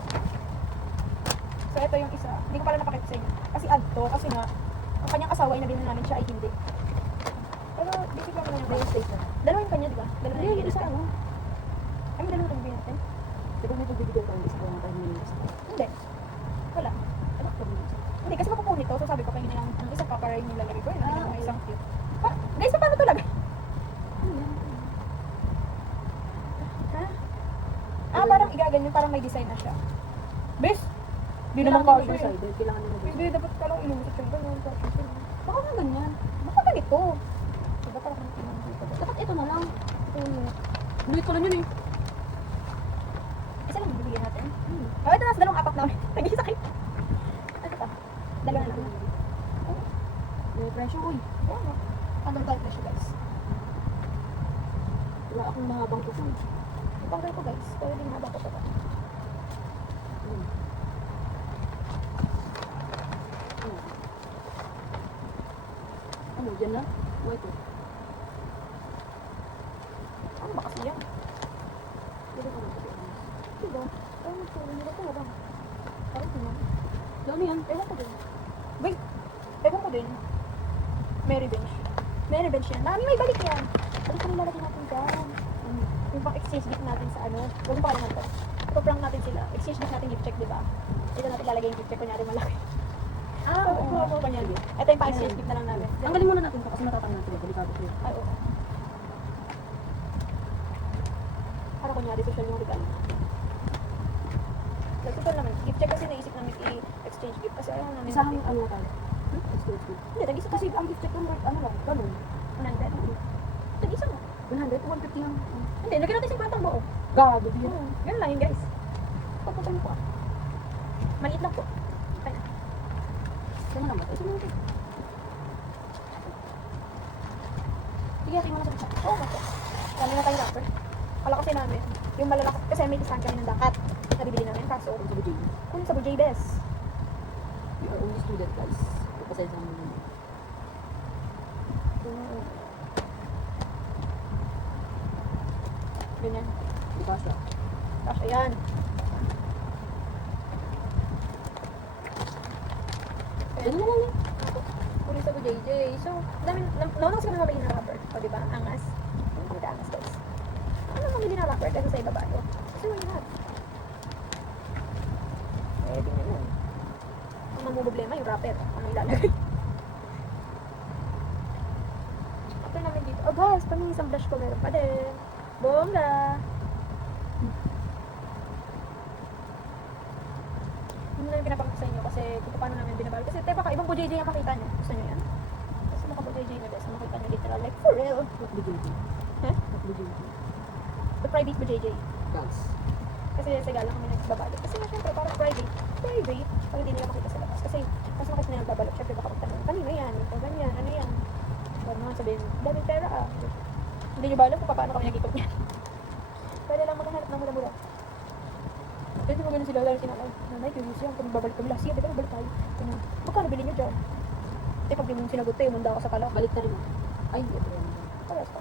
So, ito yung isa. Hindi ko pala napakita sa inyo. Kasi add to, kasi nga, ang kanyang asawa, inabili namin siya ay hindi. Pero, basic lang naman yung May space na. dalawa yung kanya, di ba? Dalawa na Hindi, yung isa natin. ano. Ay, may dalawa na bibigyan natin? Di ba may pagbibigay pa yung isa kung tayo may isa? Hindi. Wala. Ano ko ba? Hindi, kasi makukunin to. So, sabi ko, pahingin lang ang isa pa para yung nilalagay ko. Yun, nabigyan ko ng isang cute. Guys, paano to lagay? Ha? Ah, parang igaganyan, parang may design na siya. Bes? Di naman Kailangan kasi. nila decided, kailangan nila Hindi, decided. dapat ka lang ilumusot yung ganyan. Baka nga ganyan. Baka ganito. Diba parang dito? Dapat ito na lang. Bulit ko lang yun eh. Isa lang bibigyan natin. Oh, ito nasa dalawang apak namin. Nag-isakit. Ano pa? Dalawa na lang. May pressure, uy. Ano? Anong type na siya, guys? Wala akong mahabang puso. Ipangkay ko, guys. Pero hindi mahaba ko pa ba? Ano, dyan na? Wait ko. Ano ba kasi yan? Dito ka na. Diba? Ano ito? Hindi ko ba? Parang tingnan. Ano yan? Ewan ko din. Wait! Ewan ko din. May revenge. May revenge yan. May balik yan. Balik kami lalagyan natin dyan. Yung pang exchange gift natin sa ano. Huwag mo pa kaliman to. Ipaprank natin sila. Exchange gift natin gift check, diba? Dito natin lalagay yung gift check. Kunyari malaki. Oo. Kunyari. Ito yung pang exchange gift na lang namin. Tanggalin muna natin ito kasi matatanggal sila. Delikado ko yun. Ay, oo. Para kunyari social yung regalo natin. Nagtutol naman. Gift check kasi naisip namin i-exchange gift kasi ayaw namin. Isa kang ano tayo? Exchange gift. Hindi, tag-isa Kasi ang gift check ng ano lang, ganun. 100. Tag-isa mo. 100 to 150 lang. Hindi, lagyan natin 50 buo. Gago din. Ganun lang yun, guys. Paputan mo po ah. Maliit lang po. Ay, Saan naman? Ito naman ito. Sige, akin mo na sa bitsa. oo nga po. Kami na tayo rapper. Kala kasi namin, yung malalaki, kasi may stand kami ng dakat. Nabibili namin, kaso, Kung sa Bujay. kung sa Bujay Bes. We are only student guys. Ipasay sa amin yun. Ganyan. Di ba siya? Tapos, ayan. Ano na lang eh. Uli sa JJ. So, nauna kasi kami mabili ng rapper. O, diba? Angas. Hindi angas, guys. Ano mabili ng rapper kasi sa ibaba yun? Kasi why not? Pwede na yun. Ang mamumblema yung wrapper. Ano ilalagay? After namin dito. Oh guys, pag isang blush ko meron pa din. Bongga! Hindi na yung pinapakita sa inyo kasi kung paano namin binabal. Kasi tayo baka ibang po JJ ang makita nyo. Gusto nyo yan? Kasi maka po JJ na best. Makita nyo literal. Like for real. What the JJ? Huh? What the JJ? The private po JJ. Dance. Kasi sa gala kami nagbabalot. Kasi nga syempre parang private. Private. Pag hindi nila makita sa labas. Kasi mas makita nila nagbabalot. Syempre baka magtanong, kanino yan? O ganyan, ano yan? Huwag naman sabihin, daming pera ah. Hindi nyo ba alam kung paano kami nag-ikot niyan? Pwede lang maghanap ng mura-mura. Pwede mo ganun sila, lalo sinakay. Nanay, curious yan. Kung babalik kami last year, di ba nagbalik tayo? Ganun. Magkano bilhin nyo dyan? Eh, pag di mo sinagot tayo, munda ako sa kalak. Balik ka rin mo. Ay, ito yan. Paras pa.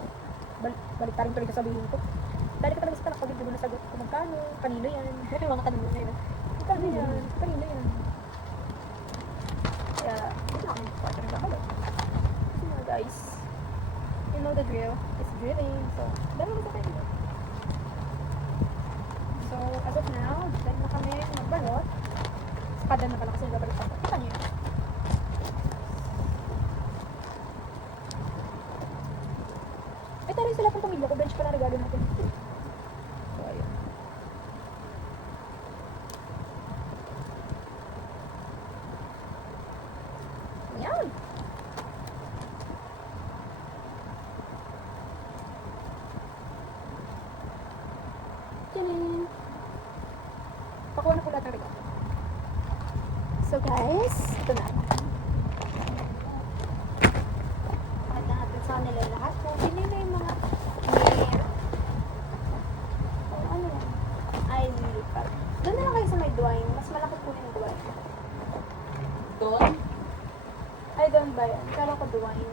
Balik tayo tuloy sasabihin ko. Dahil ka talaga sa kalak, pag hindi mo nasagot kung magkano, kanino yan. May mga kanino na yun. Magkano yan? Kanino yan? Kaya, hindi na kami partner ng babalot. Kasi mga guys, you know the drill. It's drilling. So, dahil mo sa kayo. So, as of now, dahil na kami magbalot. Kada na pala kasi nagbabalot ako. Kita niyo yun. Ay, tayo sila pang pamilya ko. Bench pala regalo natin. So, ayun. Yan. Tinin. Pakuha na po lahat ng regalo. So guys, ito na. Pakita natin sa kanila lahat kung sino na yung mga may ano yan? Ay, lilipat. Doon na lang kayo sa may duwain. Mas malaki po yung duwain. Doon? Ay, doon ba yan? Kala ko duwain.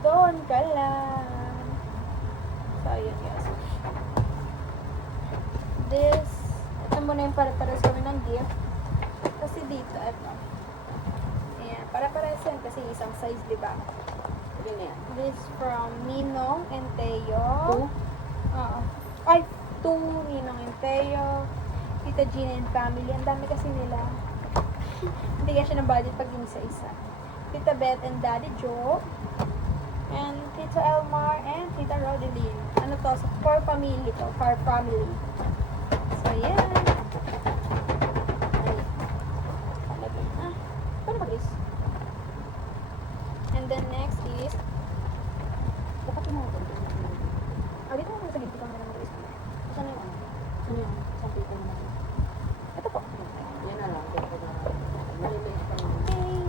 Doon ka lang. So, ayun guys. This, ito muna yung para-pares kami ng gift. Kasi dito, ito. Ayan, para-pares yan kasi isang size, di ba? Sabi na yan. This from Ninong and Teo. Two? Oo. Ay, two Ninong and Teo. Tita Gina and family. Ang dami kasi nila. Hindi kasi ng budget pag isa-isa. Tita Beth and Daddy Joe. And Tita Elmar and Tita Rodeline. Ano to? So, for family to. For family. So, yan. Ay. Palagay. Ah. Paano mag-is? And then next is Dapat mo ako. ah, dito mo sa gilid ko na mag-is. Saan yung ano? Saan yung sa paper mo? Ito po. Yan na lang. Paper na. Maliliit pa naman. Okay.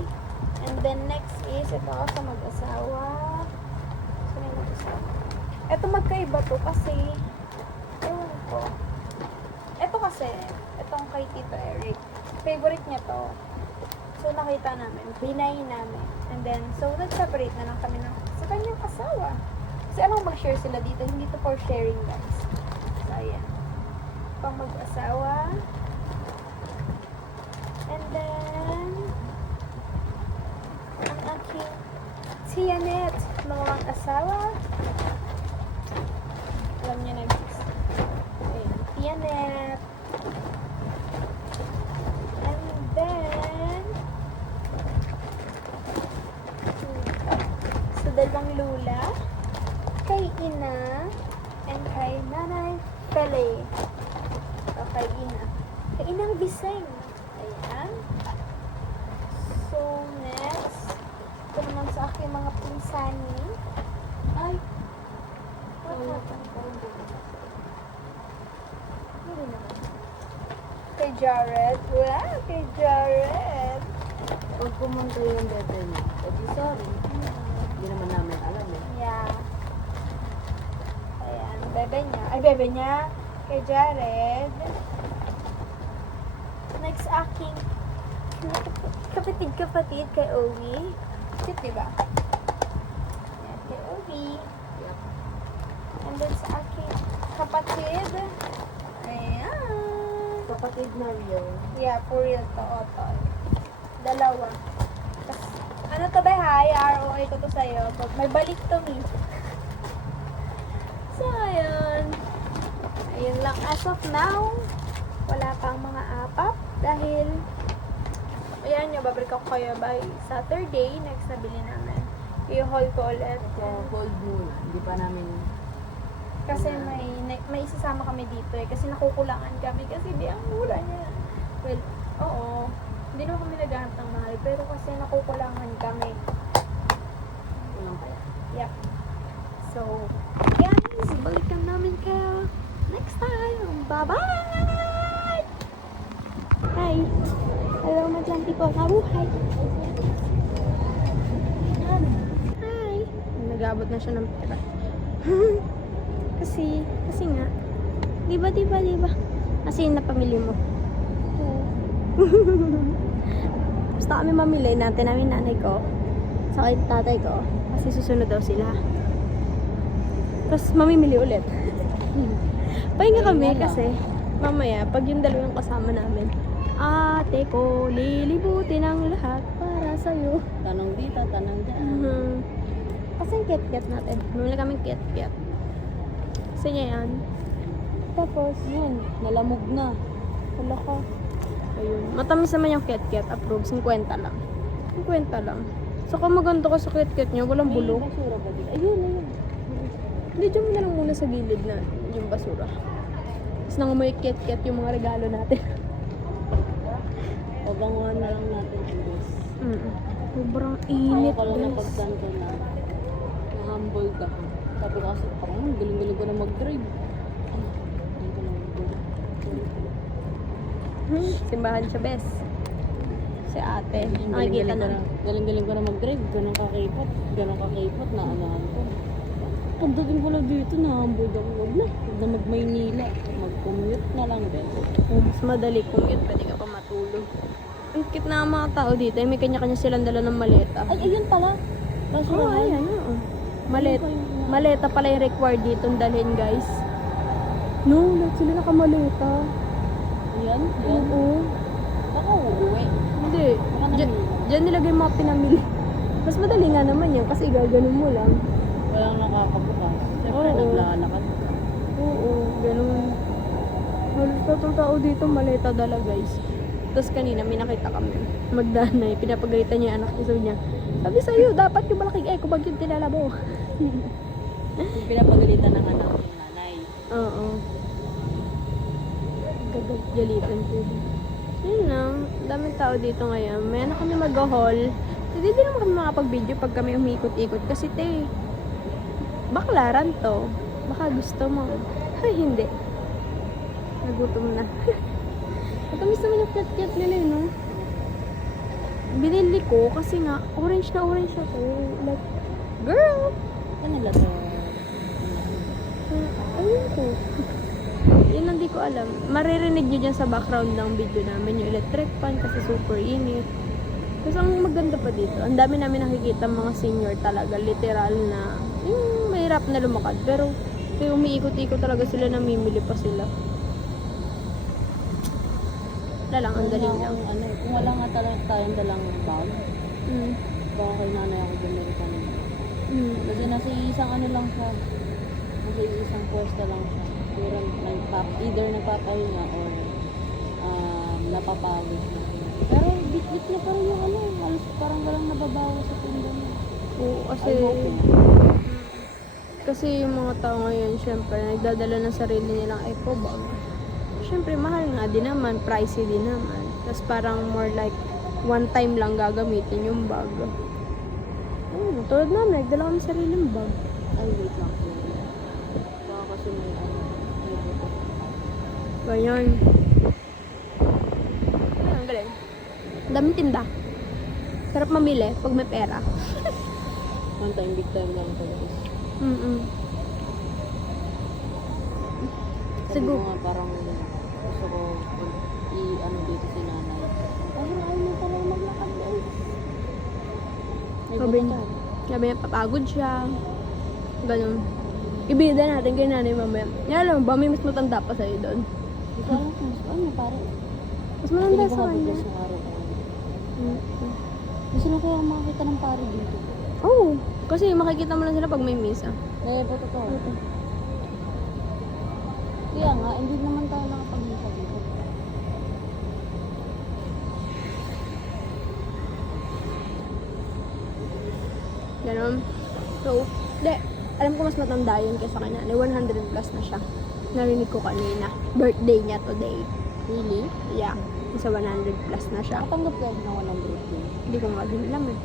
And then next is ito sa mag-asawa. Saan yung mag-asawa? Ito magkaiba to kasi ewan ko. Ito kasi, itong kay Tito Eric. Favorite niya to. So nakita namin, binay namin. And then, so nag-separate na lang kami ng sa kanyang asawa. Kasi alam mag-share sila dito, hindi to for sharing guys. So ayan. Pang mag-asawa. And then, ang aking Tianet, mga asawa. Alam niya na guys. Ayan, Tianet. And then, sa dalawang lula, kay Ina, and kay Nanay Pele. O kay Ina. Kay Inang Biseng. Ayan. So, next, ito naman sa aking mga pinsani. Ay, what happened? Hindi naman. Kay Jared. Wow, kay Jared. Pag pumunta yung bebe niya, edi sorry. Hindi naman namin alam eh. Yeah. Ayan, bebe niya. Ay, bebe niya. Kay Jared. Next, aking kapatid kay Owie. Cute, diba? Ayan, kay Owie. Yep. And then sa aking kapatid. Ayan. Kapatid na real. Yeah, for real to. Otoy. Dalawa. Tas, ano to ba, hi? ROA ko to sa'yo. Pag may balik to me. So, ayun. Ayun lang. As of now, wala pang mga apat dahil ayan nyo, babalik ako kayo by Saturday next na bili namin. I-haul ko ulit. So, hold muna. Hindi pa namin... Kasi may isasama kami dito eh. Kasi nakukulangan kami. Kasi di ang mura niya. Well, oo. Hindi naman kami naghahanap ng mahal. Pero kasi nakukulangan kami. Kulang kaya. Yep. So, guys, balikan namin kayo next time. Bye-bye! Hi! Hello, madyan po. Mabuhay! Hi! Nag-abot na siya ng pera. kasi nga. Diba? Kasi yun na pamili mo. Basta kami mamili natin namin nanay ko. Sa tatay ko. Kasi susunod daw sila. Tapos mamimili ulit. Pahinga kami kasi mamaya pag yung dalawang kasama namin, ate ko, lilibutin ang lahat para sa'yo. Tanong dito, tanong dyan. Kasi yung kit-kit natin. Mamili kaming kit-kit. Kasi niya yan. Tapos, Yun, nalamog na. wala ka. Ayun. Matamis naman yung kit-kit. Approve. 50 lang. 50 lang. Saka maganda ka sa kit-kit niya. Walang May bulok. basura ba dito? Ayun. Hindi, dyan mo na lang muna sa gilid na yung basura. Tapos nangamoy kit-kit yung mga regalo natin. Pabanguhan na lang natin ang bus. Sobrang Ako init, pala guys. napagtanto na na-humble ka. Sabi ko kasi, parang galing-galing ko na mag-drive. Galing ko na mag-drive. Simbahan siya, bes. Si ate. Nakikita na. Galing-galing ko na mag-drive. Ganun kakipot na anahan ko. Ang dating ko lang dito, na-humble ako. Huwag na mag-Maynila. Mag-commute na lang din. Mas madali commute, pwede ka pa matulog. Ang cute na ang mga tao dito. May kanya-kanya silang dala ng maleta. Ay, ayun pala. Oo, ayan. Oo. Maleta pala yung required dito dalhin, guys. No, lahat sila nakamaleta. Yan. Oo. Baka uuwi. Hindi. Baka Diyan nilagay yung mga pinamili. Mas madali nga naman yan kasi gaganon mo lang. walang nakakabukas. Siyempre, Oo. naglalakad. Oo, ganun. Halos tatong tao dito, maleta dala, guys. Tapos kanina, may nakita kami. Magdanay, pinapagalitan niya yung anak niya. Sabi niya, sabi sa'yo, dapat yung malaking eco bag yung tinalabo. Yung pinapagalitan ng anak ng nanay. Oo. Gagalitan ko. Yun lang, daming tao dito ngayon. May ano kami mag-haul. Hindi din naman kami makapag-video pag kami umikot-ikot. Kasi baklaran to. Baka gusto mo. Ay, hindi. Nagutom na. Matamis naman yung cat-cat nila, no? Binili ko kasi nga, orange na ako. Like, girl! Kanila to. Ayun ko. Yun hindi ko alam. Maririnig nyo dyan sa background ng video namin yung electric fan kasi super init. Kasi ang maganda pa dito, ang dami namin nakikita mga senior talaga, literal na yung mahirap na lumakad. Pero umiikot-ikot talaga sila, namimili pa sila. Wala lang, ang daling lang. Kung wala nga talaga tayong dalang bag, Mm. baka kay nanay ako bumili ka naman. Mm. Kasi nasa isang lang siya. Nasa isang pwesto lang siya. Pero either nagpapahinga or napapagod na. Pero bit-bit na pa rin yung halos parang walang nababawa sa tinda niya. Oo, kasi I hope. kasi yung mga tao ngayon, syempre, nagdadala ng sarili nilang eco bag. Syempre, mahal nga din naman, pricey din naman. Tapos parang more like one time lang gagamitin yung bag. Tulad namin, nagdala kami sariling bag. Ay, wait lang. Baka kasi may buto. Ganyan. Ang galing. Ang daming tinda. Sarap mamili pag may pera. One time, big time lang talaga. Sabi Siguro. ko nga parang gusto ko dito si nanay. Parang ayaw mo talaga maglakad din. May Sabi buto niya. ka. Sabi niya, papagod siya. Ganun. Ibida natin kay nanay mamaya. Yan alam mo ba, may mas matanda pa sa'yo doon. Hindi ko alam kung pare. Mas matanda Pili ko sa nga kanya. bigas yung araw ko. Gusto na kaya makakita ng pare dito. Oo. Kasi makikita mo lang sila pag may misa. Eh, ba totoo? Kaya nga, hindi naman tayo nakapag-isa dito. Ganon. So, alam ko mas matanda yun kaysa kanya. 100 plus na siya. Narinig ko kanina. Birthday niya today. Really? Yeah. Isa 100 plus na siya. Matanggap ka na 100 din. Hindi ko nga din alam eh.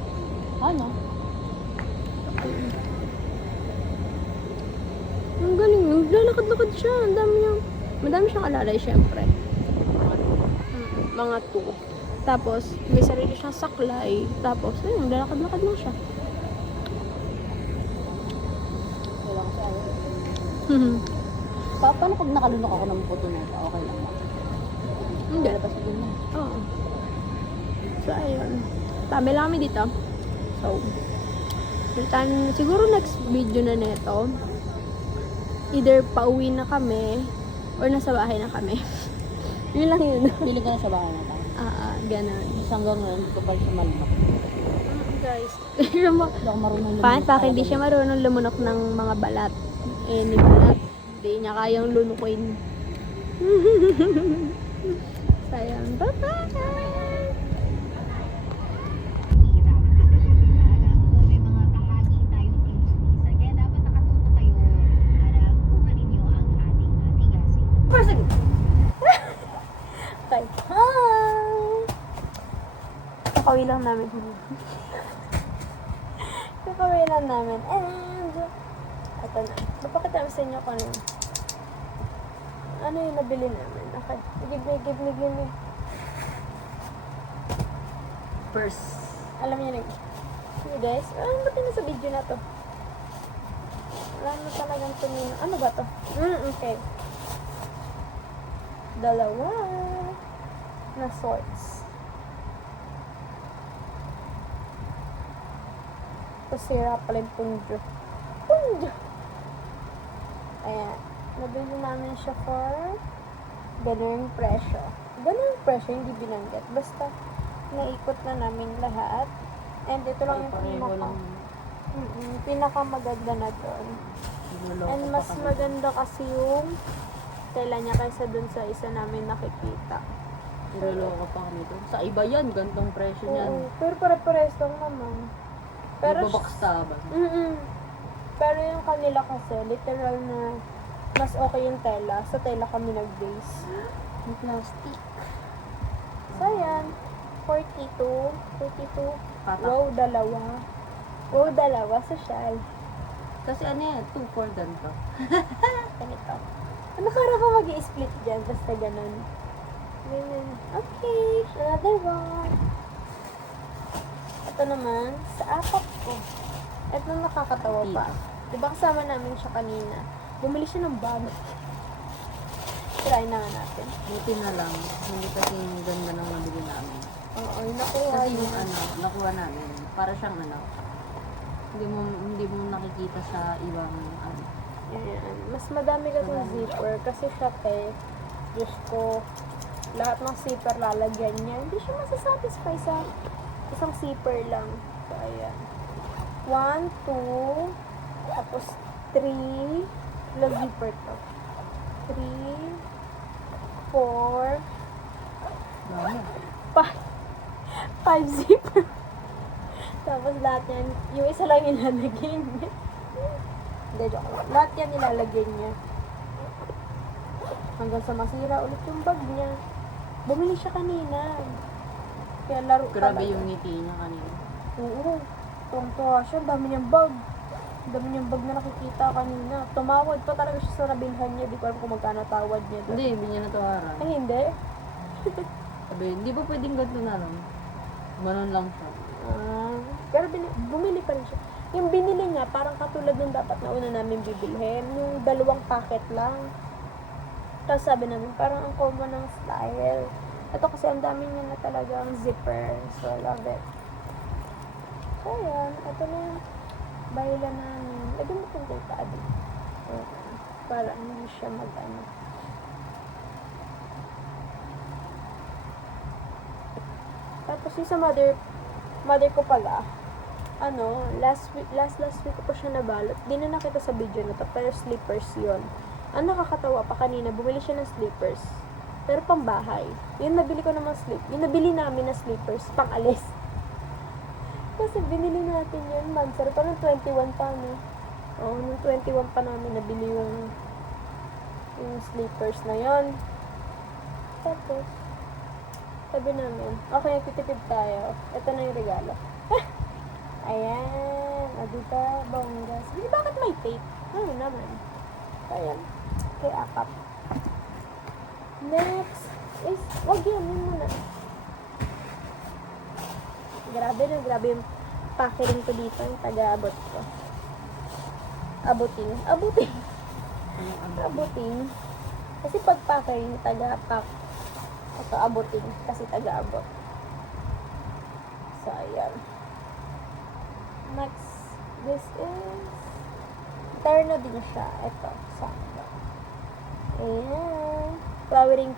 Ano? Ang galing. Naglalakad-lakad siya. Madami siyang alalay syempre. Mga 2. Tapos, may sarili siyang saklay. Tapos, ayun, naglalakad-lakad lang siya. Wala ko sa paano pag nakalunok ako ng photo na ito? Okay lang ba? Hindi. Labas ko din. Oo. So, ayun. Tabi lang kami dito. So, siguro next video na nito, either pauwi na kami, or nasa bahay na kami. Yun lang yun. Pili ka na sa bahay na tayo. Ganun. Hanggang ngayon, hindi ko pa siya malunok. Guys. Hindi ako marunong Bakit hindi siya marunong lumunok ng mga balat? Ni balat. Hindi niya kayang lunukin. Sayang. Bye-bye! May mga bahagi tayong close list. Kaya dapat nakatuto kayo para makuha ninyo ang ating tigasin. Okay. Hi! Kakawi lang namin. Kakawi lang namin. And, ito na. Mapakita ko sa inyo kung ano yung nabili namin. Okay. Give me. First. Alam niyo na. Hey guys, ba't yun sa video na to? Wala na talagang tumino. Ano ba to? Okay. Dalawa na sorts. Tapos sira pala yung punjo. Ayan. Nabili namin siya for ganun presyo. Ganun presyo, hindi binanggit. Basta, naikot na namin lahat. And ito lang yung pinakamaganda na doon. And mas maganda kasi yung tela niya kaysa dun sa isa namin nakikita. Niloloko pa kami doon. Sa iba yan, gantong presyo niyan. Oo, pero pare-pares lang naman. Pero, Nagbabaksaban. pero yung kanila kasi, literal na mas okay yung tela. Sa tela kami nag-base. Yung plastic. So, ayan. 42. Patak. Wow, dalawa. Social. Kasi ano yan, 2 for ganito. Ganito. Ano para ka mag-i-split dyan? Basta ganun. Ganyan. Okay. Another one. Ito naman, sa apat ko. Ito nakakatawa pa. Diba kasama namin siya kanina? Bumili siya ng bag. Try na nga natin. Buti na lang. Hindi kasi yung ganda ng nabili namin. Oo, yung nakuha Kasi yung niya. nakuha namin, para siyang hindi mo nakikita sa ibang Ayan. Mas madami kasing zipper. Kasi siya, Diyos ko, lahat ng zipper lalagyan niya. Hindi siya masasatisfy sa isang zipper lang. So, ayan. 1, 2, tapos 3, ilang zipper to? 3, 4, 5 zipper. Tapos lahat yan, yung isa lang ilalagyan niya. Hindi, joke lang. Lahat yan ilalagyan niya. Hanggang sa masira ulit yung bag niya. Bumili siya kanina. Kaya laro Grabe talaga. yung ngiti niya kanina. Oo. Tuwang-tuwa siya. Ang dami niyang bag. Ang dami niyang bag na nakikita kanina. Tumawad pa talaga siya sa nabilhan niya. Di ko alam kung magkano tawad niya doon. Hindi niya natawaran. Ay, hindi. Sabi, hindi ba pwedeng ganito na lang? Ganon lang siya. Pero bumili pa rin siya. Yung binili niya, parang katulad nung dapat na una namin bibilhin. Yung 2 packet lang. Tapos sabi namin, parang ang common ng style. Ito kasi ang dami niya na talagang zipper. So, I love it. So, ayan. Ito na yung bahilan namin. Lagyan mo itong kay Paddy. Para hindi siya mag-ano. Tapos yung sa mother ko pala, last week ko pa siya nabalot. Di na nakita sa video na to, pero slippers yon. Ang nakakatawa pa kanina, bumili siya ng slippers. Pero pang bahay. Yung nabili ko naman yung nabili namin na slippers, pang alis. Kasi binili natin yun, Mansar. Parang 21 pa, no? Oo, nung 21 pa namin nabili yung slippers na yon. Tapos, sabi namin, okay, titipid tayo. Ito na yung regalo. Ayan. O, diba? Bongga. Sabi, bakit may tape? Ano naman? Ayan. Kay Apap. Next is, wag yun muna. Grabe na, grabe yung packaging ko dito, yung taga-abot ko. Abuting. Abuting. Kasi pag packaging, taga-pack. Ito, abuting. Kasi taga-abot. So, ayan. Next, this is terno din siya. Ito, sakto. Ayan. Flowering.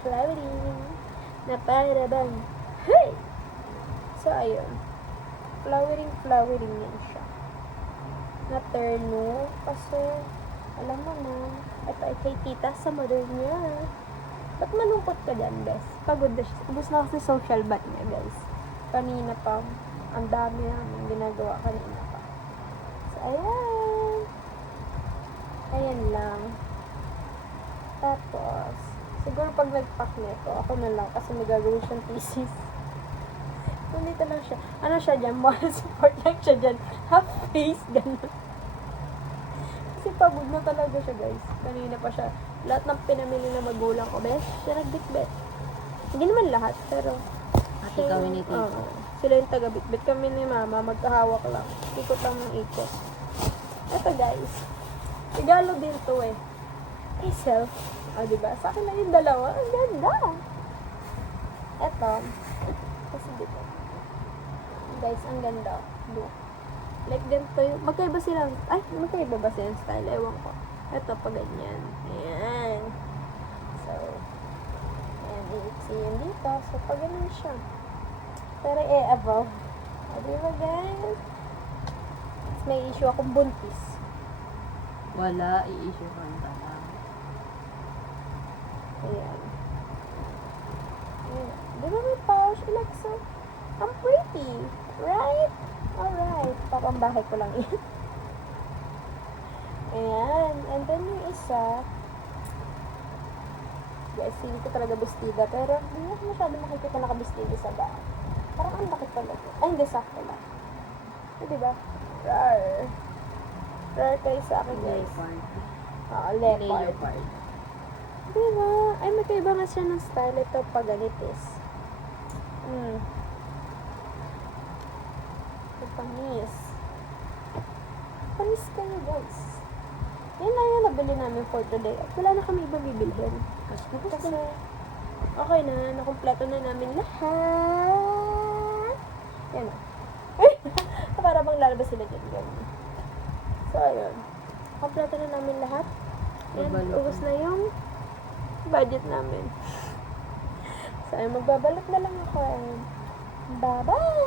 Na para bang, hey! So, ayun. Flowering yan siya. Na terno. Kasi, alam mo na, ito ay kay tita sa mother niya. Ba't malungkot ka dyan, bes? Pagod na siya. Ubus na kasi social bath niya, guys. Kanina pa. Ang dami namin ginagawa kanina pa. So, ayan. Ayan lang. Tapos, siguro pag nag-pack nito, ako na lang kasi may gagawin siyang thesis. Nandito lang siya. Ano siya dyan? Moral support lang siya dyan. Half face, gano'n. Kasi pagod na talaga siya, guys. Kanina pa siya. Lahat ng pinamili na magulang ko, bes, siya nagbitbit. Hindi naman lahat, pero Ate kami ni Tito. oo. Sila yung taga-bitbit. Kami ni Mama, magkahawak lang. Ikot lang ng ikot. Eto, guys. Regalo din to eh. Kay self. O, diba? Sa akin lang yung dalawa. Ang ganda. Eto. Kasi dito. Guys, ang ganda. Look. Like, ganito yung... Magkaiba silang... Ay, magkaiba ba silang style? Ewan ko. Ito pa ganyan. Ayan. So, ayan. I-itsi yun dito. So, pag ganun siya. Pero above. O, diba guys? Tapos may issue akong buntis. Wala, i-issue ka lang. Ayan. Ayan. Diba may pouch? It looks so... I'm pretty. Right? Alright. Papambahay ko lang yun. Ayan. And then yung isa, guys, hindi ko talaga bustida. Pero hindi ko masyado makikita nakabustida sa bag. Parang ang bakit talaga. Ay, hindi, sakto lang. So, diba? Rar. Rar kayo sa akin, guys. Leopard. Leopard. Leopard. Diba? Ay, magkaiba nga siya ng style. Ito, paganitis. Panis. Panis kayo, guys. Yan lang yung nabili namin for today. At wala na kami ibang bibilhin. Kasi, okay na. Nakumpleto na namin lahat. Yan o. Para bang lalabas sila dyan. Ganyan. So, ayun. Kompleto na namin lahat. And, ubos na yung budget namin. So, ayun. Magbabalot na lang ako. Bye-bye!